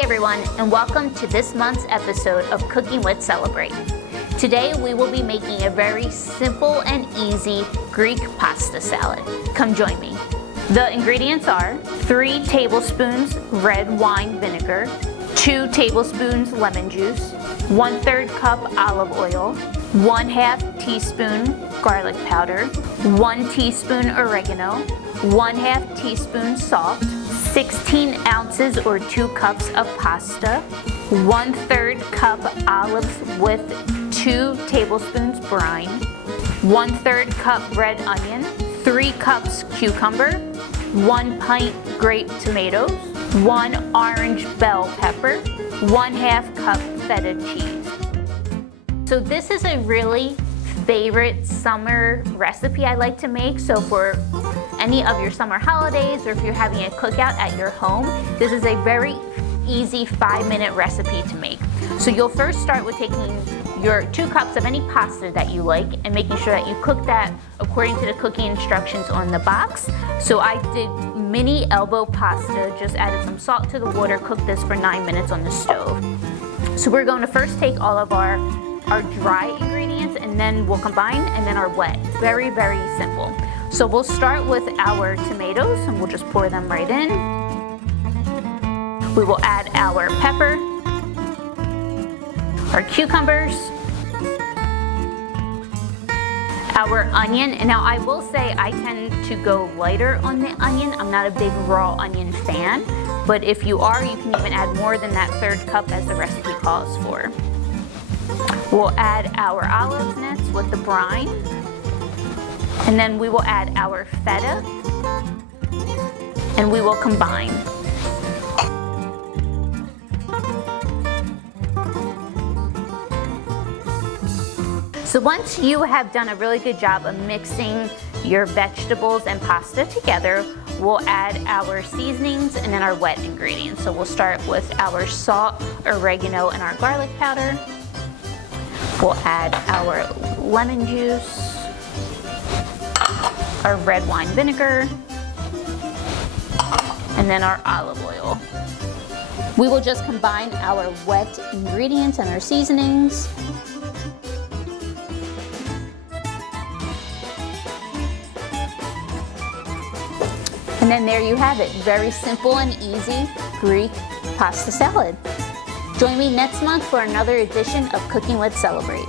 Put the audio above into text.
everyone, and welcome to this month's episode of Cooking with Celebrate. Today we will be making a very simple and easy Greek pasta salad. Come join me. The ingredients are 3 tablespoons red wine vinegar, 2 tablespoons lemon juice, 1/3 cup olive oil, 1/2 teaspoon garlic powder, 1 teaspoon oregano, 1/2 teaspoon salt, 16 ounces or 2 cups of pasta, 1/3 cup olives with 2 tablespoons brine, 1/3 cup red onion, 3 cups cucumber, 1 pint grape tomatoes, 1 orange bell pepper, 1/2 cup feta cheese. So this is a really favorite summer recipe I like to make. So for any of your summer holidays, or if you're having a cookout at your home, this is a very easy 5-minute recipe to make. So you'll first start with taking your 2 cups of any pasta that you like and making sure that you cook that according to the cooking instructions on the box. So I did mini elbow pasta, just added some salt to the water, cooked this for 9 minutes on the stove. So we're going to first take all of our dry ingredients and then we'll combine, and then our wet. Very, very simple. So we'll start with our tomatoes and we'll just pour them right in. We will add our pepper, our cucumbers, our onion. And now I will say I tend to go lighter on the onion. I'm not a big raw onion fan, but if you are, you can even add more than that 1/3 cup as the recipe calls for. We'll add our olive nets with the brine, and then we will add our feta, and we will combine. So once you have done a really good job of mixing your vegetables and pasta together, we'll add our seasonings and then our wet ingredients. So we'll start with our salt, oregano, and our garlic powder. We'll add our lemon juice, our red wine vinegar, and then our olive oil. We will just combine our wet ingredients and our seasonings. And then there you have it. Very simple and easy Greek pasta salad. Join me next month for another edition of Cooking with Celebrate.